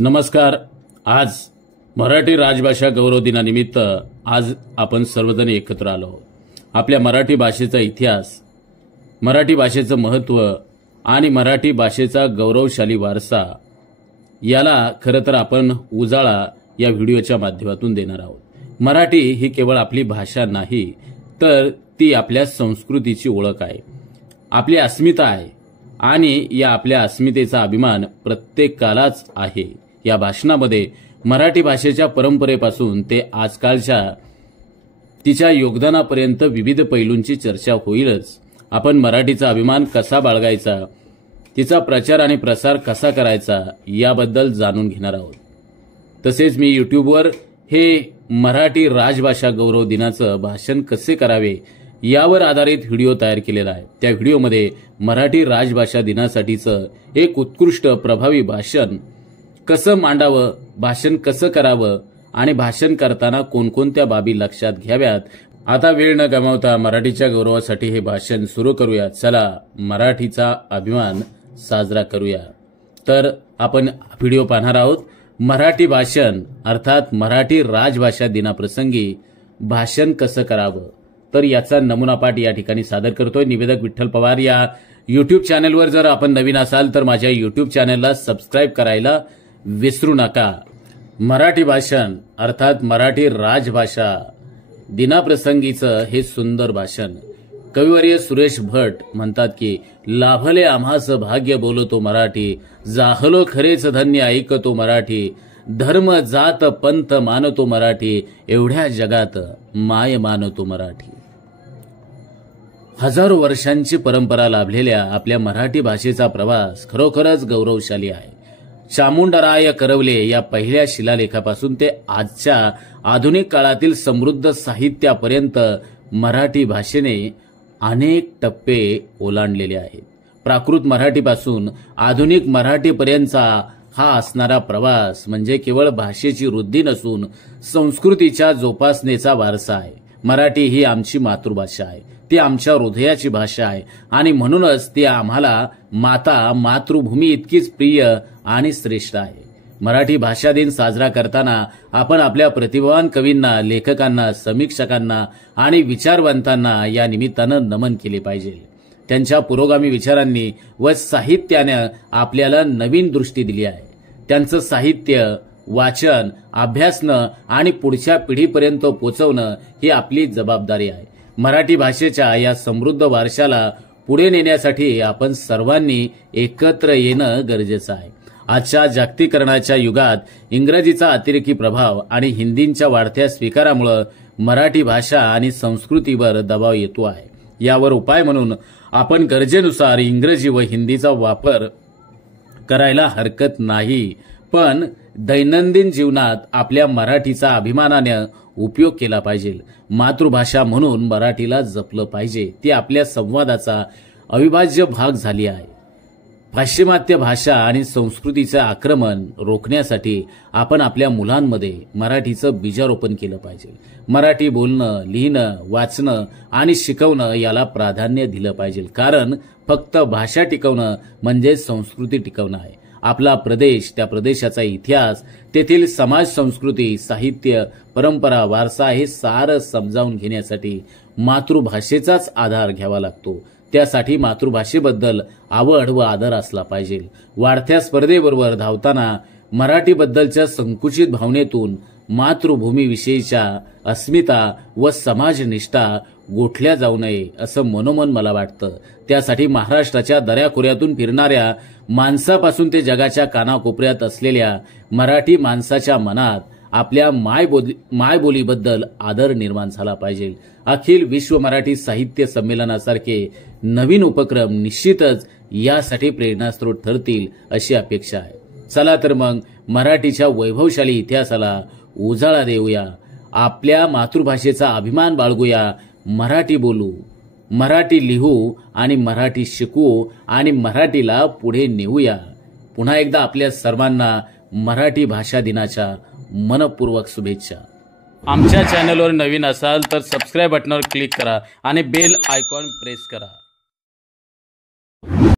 नमस्कार। आज मराठी राजभाषा गौरव दिनानिमित्त आज आपण सर्वजण एकत्र आलो आहोत। आपल्या मराठी भाषेचा इतिहास, मराठी भाषेचं महत्त्व आणि मराठी भाषेचा गौरवशाली वारसा याला खरं तर आपण उजाळा या व्हिडिओच्या माध्यमातून देणार आहोत। मराठी ही केवळ आपली भाषा नाही, तर ती आपल्या संस्कृतीची ओळख आहे, आपली अस्मिता आहे आणि या आपल्या अस्मितेचा अभिमान प्रत्येकालाच आहे। या भाषणामध्ये मराठी भाषेच्या परंपरेपासून ते आजकालच्या तिच्या योगदानापर्यंत विविध पैलूंची चर्चा होईलच। आपण मराठीचा अभिमान कसा बाळगायचा, तिचा प्रचार आणि प्रसार कसा करायचा याबद्दल जाणून घेणार आहोत। तसेच मी यूट्यूबवर हे मराठी राजभाषा गौरव दिनाचं भाषण कसे करावे यावर आधारित व्हिडिओ तयार केलेला आहे। त्या व्हिडिओमध्ये मराठी राजभाषा दिनासाठीचं एक उत्कृष्ट प्रभावी भाषण कसं मांडावं, भाषण कसं करावं आणि भाषण करताना कोणकोणत्या बाबी लक्षात घ्याव्यात, आता वेळ न गमावता मराठीच्या गौरवासाठी हे भाषण सुरू करूया। चला मराठीचा अभिमान साजरा करूया। तर आपण व्हिडिओ पाहणार आहोत। मराठी भाषण अर्थात मराठी राजभाषा दिनाप्रसंगी भाषण कसं करावं, तर याचा नमुना पाठ या ठिकाणी सादर करतोय। निवेदक विठ्ठल पवार। या यूट्यूब चॅनलवर जर आपण नवीन असाल तर माझ्या यूट्यूब चॅनलला सबस्क्राईब करायला विसरू नका। मराठी भाषण अर्थात मराठी राजभाषा दिनाप्रसंगीचं हे सुंदर भाषण कविवर्य सुरेश भट म्हणतात की लाभले आम्हास भाग्य बोलतो मराठी, जाहलो खरेच धन्य ऐकतो मराठी, धर्म जात पंथ मानतो मराठी, एवढ्या जगात माय मानतो मराठी। हजारो वर्षांची परंपरा लाभलेल्या आपल्या मराठी भाषेचा प्रवास खरोखरच गौरवशाली आहे। चामुंडराय करवले या पहिल्या शिलालेखापासून ते आजच्या आधुनिक काळातील समृद्ध साहित्यापर्यंत मराठी भाषेने अनेक टप्पे ओलांडलेले आहेत। प्राकृत मराठीपासून आधुनिक मराठीपर्यंतचा हा असणारा प्रवास म्हणजे केवळ भाषेची वृद्धी नसून संस्कृतीच्या जोपासनेचा वारसा आहे। मराठी ही आमची मातृभाषा आहे, ती आमच्या हृदयाची भाषा आहे आणि म्हणूनच ती आम्हाला माता मातृभूमी इतकीच प्रिय आणि श्रेष्ठ आहे। मराठी भाषा दिन साजरा करताना आपण आपल्या प्रतिभावान कवींना, लेखकांना, समीक्षकांना आणि विचारवंतांना या निमित्तानं नमन केले पाहिजे। त्यांच्या पुरोगामी विचारांनी व साहित्याने आपल्याला नवीन दृष्टी दिली आहे। त्यांचं साहित्य वाचन, अभ्यासणं आणि पुढच्या पिढीपर्यंत पोहोचवणं ही आपली जबाबदारी आहे। मराठी भाषेच्या या समृद्ध वारशाला पुढे नेण्यासाठी आपण सर्वांनी एकत्र येणं गरजेचं आहे। आजच्या जागतिकीकरणाच्या युगात इंग्रजीचा अतिरेकी प्रभाव आणि हिंदींच्या वाढत्या स्वीकारामुळे मराठी भाषा आणि संस्कृतीवर दबाव येतो आहे। यावर उपाय म्हणून आपण गरजेनुसार इंग्रजी व हिंदीचा वापर करायला हरकत नाही, पण दैनंदिन जीवनात आपल्या मराठीचा अभिमानाने उपयोग केला पाहिजे। मातृभाषा म्हणून मराठीला जपलं पाहिजे, ती आपल्या संवादाचा अविभाज्य भाग झाली आहे। पाश्चिमात्य भाषा आणि संस्कृतीचे आक्रमण रोखण्यासाठी आपण आपल्या मुलांमध्ये मराठीचं बीजारोपण केलं पाहिजे। मराठी बोलणं, लिहिणं, वाचणं आणि शिकवणं याला प्राधान्य दिलं पाहिजे, कारण फक्त भाषा टिकवणं म्हणजे संस्कृती टिकवणं आहे। आपला प्रदेश, त्या प्रदेशाचा इतिहास, तेथील समाज, संस्कृती, साहित्य, परंपरा, वारसा हे सारं समजावून घेण्यासाठी मातृभाषेचाच आधार घ्यावा लागतो। त्यासाठी मातृभाषेबद्दल आवड व आदर असला पाहिजे। वाढत्या स्पर्धेबरोबर धावताना मराठीबद्दलच्या संकुचित भावनेतून मातृभूमीविषयीच्या अस्मिता व समाजनिष्ठा गोठल्या जाऊ नये असं मनोमन मला वाटतं। त्यासाठी महाराष्ट्राच्या दऱ्याखोऱ्यातून फिरणाऱ्या माणसापासून ते जगाच्या कानाकोपऱ्यात असलेल्या मराठी माणसाच्या मनात आपल्या मायबोलीबद्दल आदर निर्माण झाला पाहिजे। अखिल विश्व मराठी साहित्य संमेलनासारखे नवीन उपक्रम निश्चितच यासाठी प्रेरणास्रोत ठरतील अशी अपेक्षा आहे। चला तर मग मराठीच्या वैभवशाली इतिहासाला उजाळा देऊया, आपल्या मातृभाषेचा अभिमान बाळगूया, मराठी बोलू, मराठी लिहू आणि मराठी शिकवू आणि मराठीला पुढे नेऊया। पुन्हा एकदा आपल्या सर्वांना मराठी भाषा दिनाच्या मनपूर्वक शुभेच्छा। आमच्या चॅनलवर नवीन असाल तर सबस्क्राईब बटनावर क्लिक करा आणि बेल आयकॉन प्रेस करा।